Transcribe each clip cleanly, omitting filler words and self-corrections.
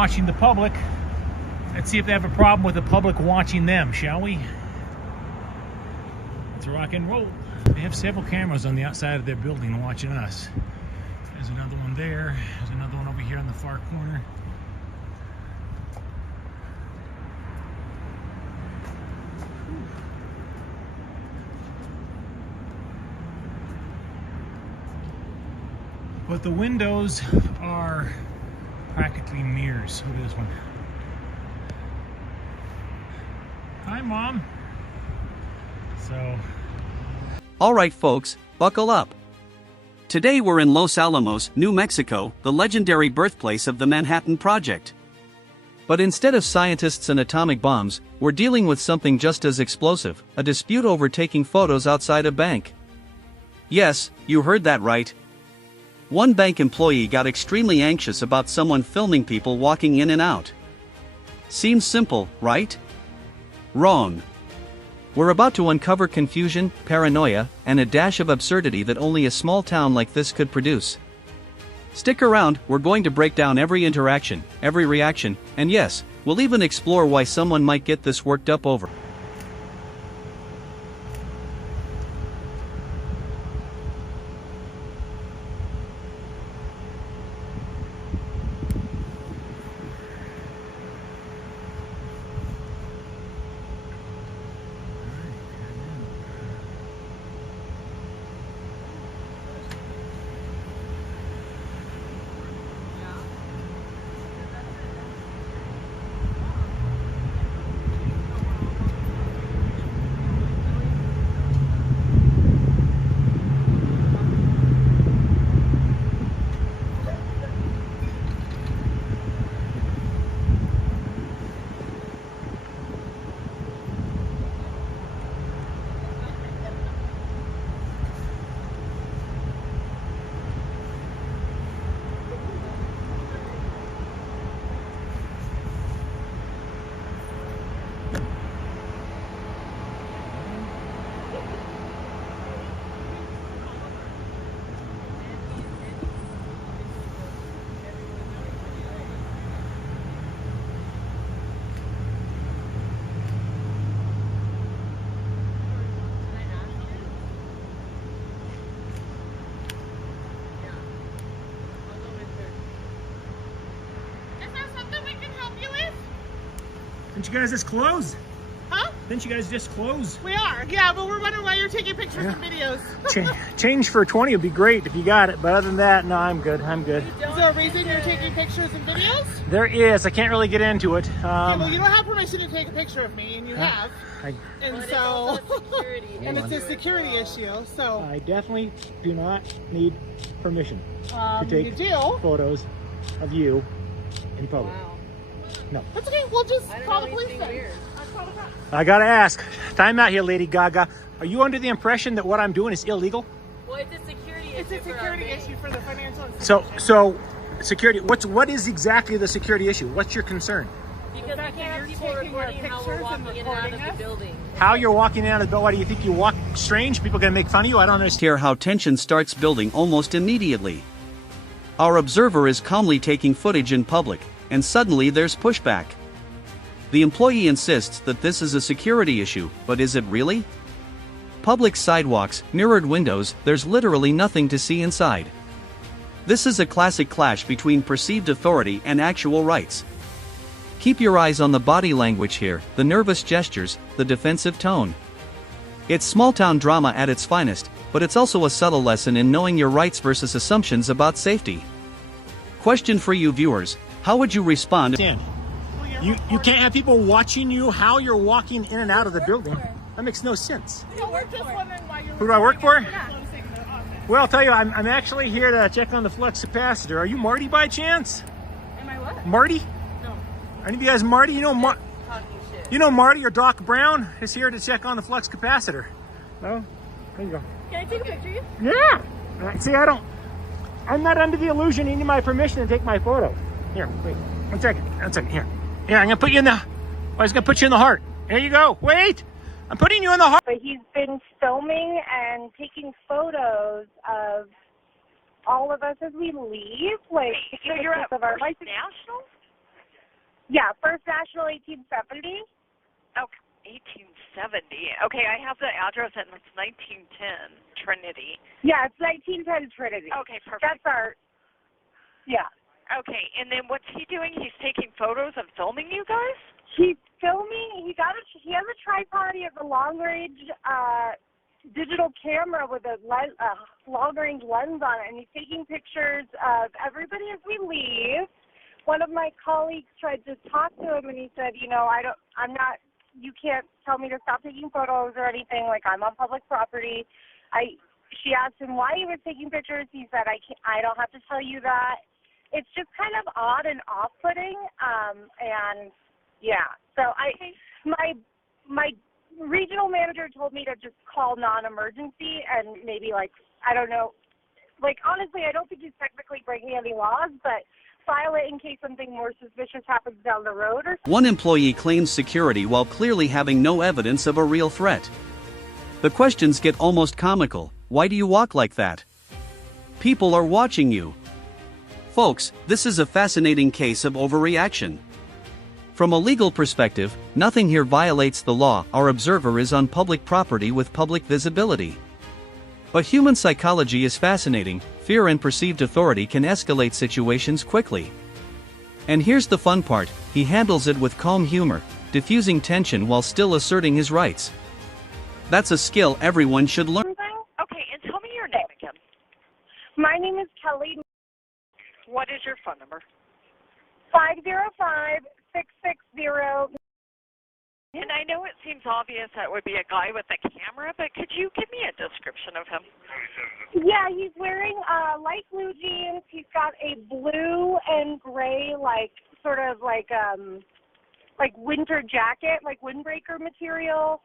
Watching the public. Let's see if they have a problem with the public watching them, shall we? Let's rock and roll. They have several cameras on the outside of their building watching us. There's another one there. There's another one over here in the far corner. But the windows are practically mirrors. Look at this one. Hi, Mom. So. All right, folks, buckle up. Today we're in Los Alamos, New Mexico, the legendary birthplace of the Manhattan Project. But instead of scientists and atomic bombs, we're dealing with something just as explosive, a dispute over taking photos outside a bank. Yes, you heard that right. One bank employee got extremely anxious about someone filming people walking in and out. Seems simple, right? Wrong. We're about to uncover confusion, paranoia, and a dash of absurdity that only a small town like this could produce. Stick around, we're going to break down every interaction, every reaction, and yes, we'll even explore why someone might get this worked up over. Didn't you guys just close? Huh? Didn't you guys just close? We are, yeah, but we're wondering why you're taking pictures and videos. Change for 20 would be great if you got it, but other than that, no, I'm good. I'm good. Is there a reason you're taking pictures and videos? There is. I can't really get into it. Okay, well, you don't have permission to take a picture of me, and you have. And so, and it's a security issue, so. I definitely do not need permission to take photos of you in public. Wow. No. That's okay, we'll just call the police then. I gotta ask, time out here, Lady Gaga. Are you under the impression that what I'm doing is illegal? Well, it's a security issue. It's a security issue for the financial institution. So security, what is exactly the security issue? What's your concern? Because I can't have people recording how we're walking in and out of the building. How you're walking in and out of the building? What, do you think you walk strange? People gonna make fun of you? I don't understand. Hear how tension starts building almost immediately. Our observer is calmly taking footage in public, and suddenly there's pushback. The employee insists that this is a security issue, but is it really? Public sidewalks, mirrored windows, there's literally nothing to see inside. This is a classic clash between perceived authority and actual rights. Keep your eyes on the body language here, the nervous gestures, the defensive tone. It's small-town drama at its finest, but it's also a subtle lesson in knowing your rights versus assumptions about safety. Question for you viewers, how would you respond? You can't have people watching you how you're walking in and out of the building. That makes no sense. Who do I work for? Well, I'll tell you, I'm actually here to check on the flux capacitor. Are you Marty by chance? Am I what? Marty? No. Are any of you guys Marty? You know Marty or Doc Brown is here to check on the flux capacitor. No? There you go. Can I take a picture of you? Yeah. See, I'm not under the illusion you need my permission to take my photo. Here, wait, one second, here. Yeah, I'm gonna put you in the, I was gonna put you in the heart. There you go, wait! I'm putting you in the heart. But he's been filming and taking photos of all of us as we leave, like So you're at of our First National? Yeah, First National 1870. Okay, 1870. Okay, I have the address and it's 1910 Trinity. Yeah, it's 1910 Trinity. Okay, perfect. That's our, yeah. Okay, and then what's he doing? He's taking photos and filming you guys? He's filming, he has a tripod, he has a long-range digital camera with a long-range lens on it, and he's taking pictures of everybody as we leave. One of my colleagues tried to talk to him, and he said, you can't tell me to stop taking photos or anything, like I'm on public property. She asked him why he was taking pictures. He said, I don't have to tell you that. It's just kind of odd and off-putting, and yeah. So my regional manager told me to just call non-emergency and maybe, I don't know, honestly, I don't think he's technically breaking any laws, but file it in case something more suspicious happens down the road. One employee claims security while clearly having no evidence of a real threat. The questions get almost comical. Why do you walk like that? People are watching you. Folks, this is a fascinating case of overreaction. From a legal perspective, nothing here violates the law. Our observer is on public property with public visibility. But human psychology is fascinating. Fear and perceived authority can escalate situations quickly. And here's the fun part, he handles it with calm humor, diffusing tension while still asserting his rights. That's a skill everyone should learn. Okay, and tell me your name again. My name is Kelly. What is your phone number? 505-660. And I know it seems obvious that it would be a guy with a camera, but could you give me a description of him? Yeah, he's wearing light blue jeans. He's got a blue and gray, winter jacket, windbreaker material,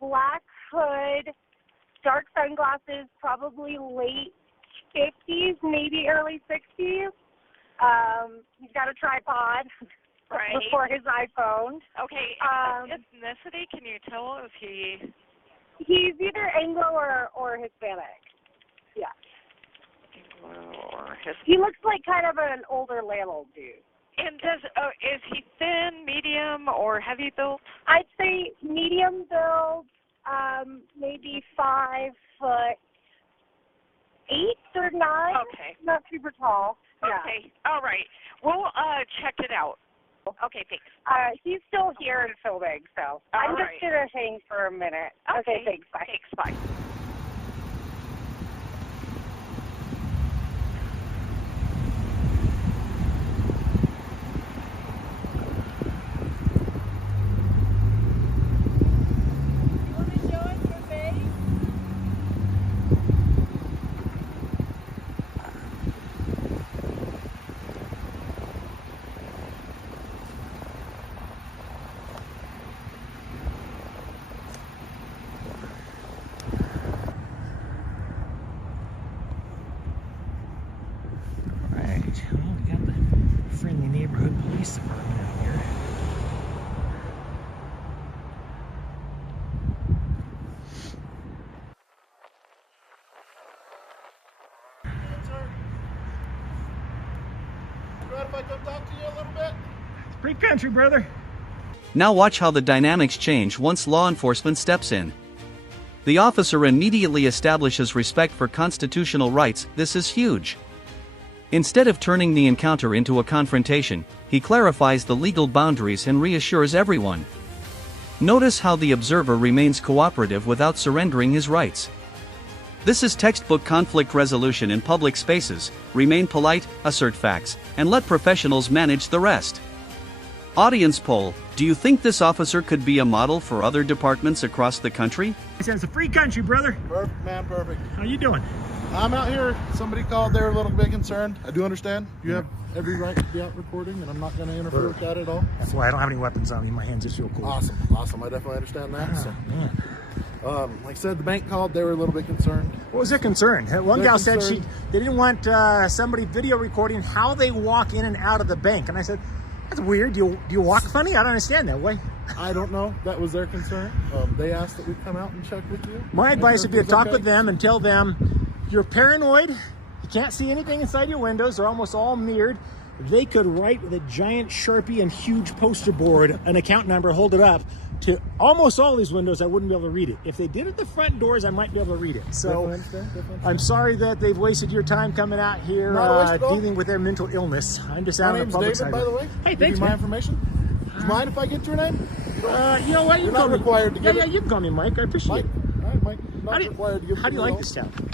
black hood, dark sunglasses, probably late 50s, maybe early 60s. He's got a tripod. Right. Before his iPhone. Okay. Ethnicity, can you tell if he's either Anglo or Hispanic. Yeah. Anglo or Hispanic. He looks like kind of an older landlord dude. And is he thin, medium, or heavy built? I'd say medium build, maybe 5'8" or 9. Okay. Not super tall. Yeah. Okay. All right. We'll check it out. Okay, thanks. He's still here and filming, so I'm just going to hang for a minute. Okay, thanks. Bye. Thanks, bye. Well, we got the friendly neighborhood police department out here. If I come talk to you a little bit? It's free country, brother. Now watch how the dynamics change once law enforcement steps in. The officer immediately establishes respect for constitutional rights. This is huge. Instead of turning the encounter into a confrontation, he clarifies the legal boundaries and reassures everyone. Notice how the observer remains cooperative without surrendering his rights. This is textbook conflict resolution in public spaces. Remain polite, assert facts, and let professionals manage the rest. Audience poll: do you think this officer could be a model for other departments across the country? It's a free country, brother. Perfect, man, perfect. How you doing? I'm out here. Somebody called. They were a little bit concerned. I do understand. You have every right to be out recording, and I'm not going to interfere with that at all. That's why I don't have any weapons on me. My hands just feel cool. Awesome. I definitely understand that. Like I said, the bank called. They were a little bit concerned. What was their concern? One gal said they didn't want somebody video recording how they walk in and out of the bank. And I said, that's weird. Do you walk funny? I don't understand that way. I don't know. That was their concern. They asked that we come out and check with you. My advice would be to talk with them and tell them you're paranoid. You can't see anything inside your windows. They're almost all mirrored. they could write with a giant Sharpie and huge poster board an account number, hold it up to almost all these windows. I wouldn't be able to read it. If they did it at the front doors, I might be able to read it. So Definitely. I'm sorry that they've wasted your time coming out here dealing with their mental illness. I'm just out My on the name's public David, side. by the way. Hey, Give thanks, you my man. information? Do you mind if I get your name? You know what? You You're can call not me. required to give Yeah, it. you can call me Mike. I appreciate Mike. it. All right, Mike. Not required to give it. How do you to me like at this all. town?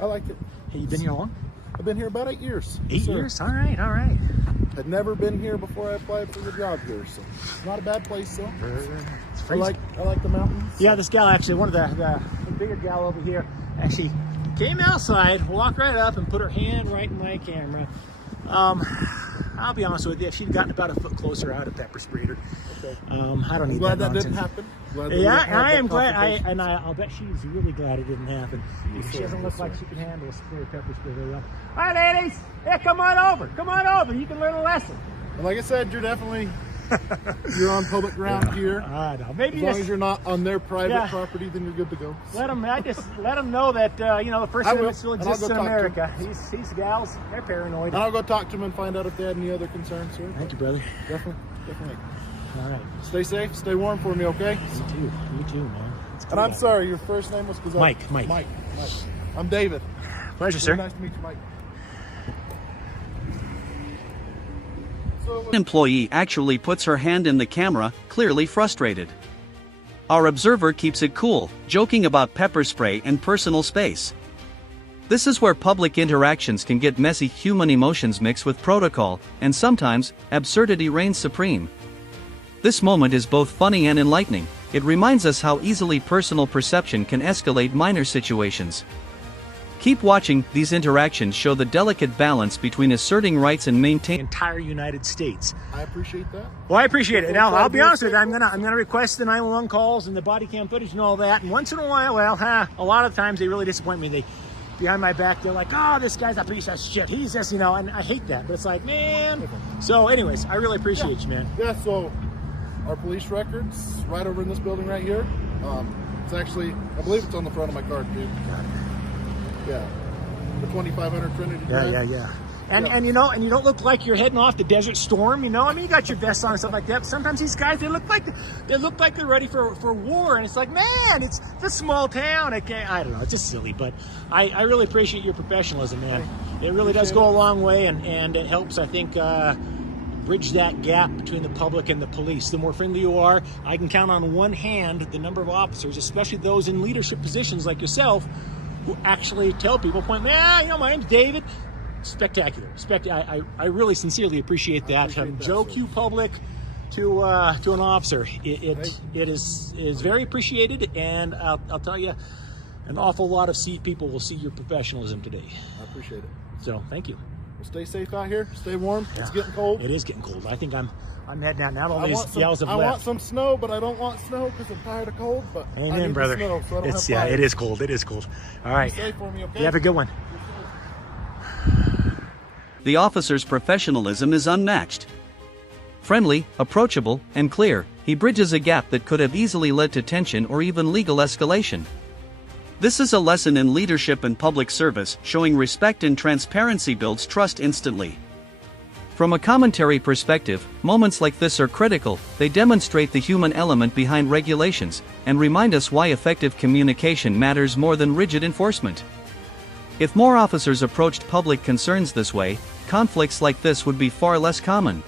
I like it. Hey, you been here long? I've been here about 8 years. 8 Yes, sir. years? All right, all right. Had never been here before I applied for the job here, so it's not a bad place. So It's I freezing. like the mountains. Yeah, this gal actually, one of the bigger gal over here, actually came outside, walked right up, and put her hand right in my camera. I'll be honest with you, if she'd gotten about a foot closer, I'd have pepper sprayed her. Okay. I don't need Glad that that didn't nonsense. happen. Glad that we Yeah, didn't have I that am glad. confrontation. I'll bet she's really glad it didn't happen. Because she doesn't look like she can handle a spray of pepper spray very well. All right, ladies, yeah, come on over. Come on over. You can learn a lesson. And like I said, you're definitely you're on public ground here. I know. Maybe As long just as you're not on their private Yeah. property, then you're good to go. let them know that the First I will, Amendment still and I'll exists go in talk to America. These gals, they're paranoid. And I'll go talk to them and find out if they had any other concerns here. Thank you, brother. Definitely. All right. Stay safe, stay warm for me, okay? You too, man. It's And cool I'm out sorry, your first name was Mike. Mike. I'm David. here. Pleasure, Very sir. nice to meet you, Mike. An employee actually puts her hand in the camera, clearly frustrated. Our observer keeps it cool, joking about pepper spray and personal space. This is where public interactions can get messy. Human emotions mix with protocol, and sometimes, absurdity reigns supreme. This moment is both funny and enlightening. It reminds us how easily personal perception can escalate minor situations. Keep watching. These interactions show the delicate balance between asserting rights and the maintaining entire United States. I appreciate that. Well, I appreciate it. Now, I'll be honest with you. I'm Respectful. gonna request the 911 calls and the body cam footage and all that. And once in a while, a lot of times they really disappoint me. They behind my back, they're like, "Oh, this guy's a piece of shit. He's just, and I hate that." But it's like, man. So, anyways, I really appreciate you, man. Yeah, so our police records right over in this building right here. It's actually, I believe it's on the front of my card, dude. Yeah. The 2500 Trinity Drive. Yeah. And Yeah. and you don't look like you're heading off the Desert Storm. I mean, you got your vest on and stuff like that. But sometimes these guys, they look like they're ready for war. And it's like, man, it's a small town. I don't know. It's just silly, but I really appreciate your professionalism, man. It really does go a long way, and it helps, I think, bridge that gap between the public and the police. The more friendly you are, I can count on one hand the number of officers, especially those in leadership positions like yourself, who actually tell people, my name's David. Spectacular. I really sincerely appreciate that. Appreciate that, Joe sir. Q public to an officer. It is very appreciated, and I'll tell you, an awful lot of people will see your professionalism today. I appreciate it. So thank you. Well, stay safe out here. Stay warm. It's getting cold. It is getting cold. I think I'm heading out now. All I these want gals have I want left. some snow, but I don't want snow because I'm tired of cold. But I Amen, need brother. the snow, so I don't It's have fire. it is cold. It is cold. All right. Stay safe for me, okay? You have a good one. The officer's professionalism is unmatched. Friendly, approachable, and clear, he bridges a gap that could have easily led to tension or even legal escalation. This is a lesson in leadership and public service. Showing respect and transparency builds trust instantly. From a commentary perspective, moments like this are critical. They demonstrate the human element behind regulations and remind us why effective communication matters more than rigid enforcement. If more officers approached public concerns this way, conflicts like this would be far less common.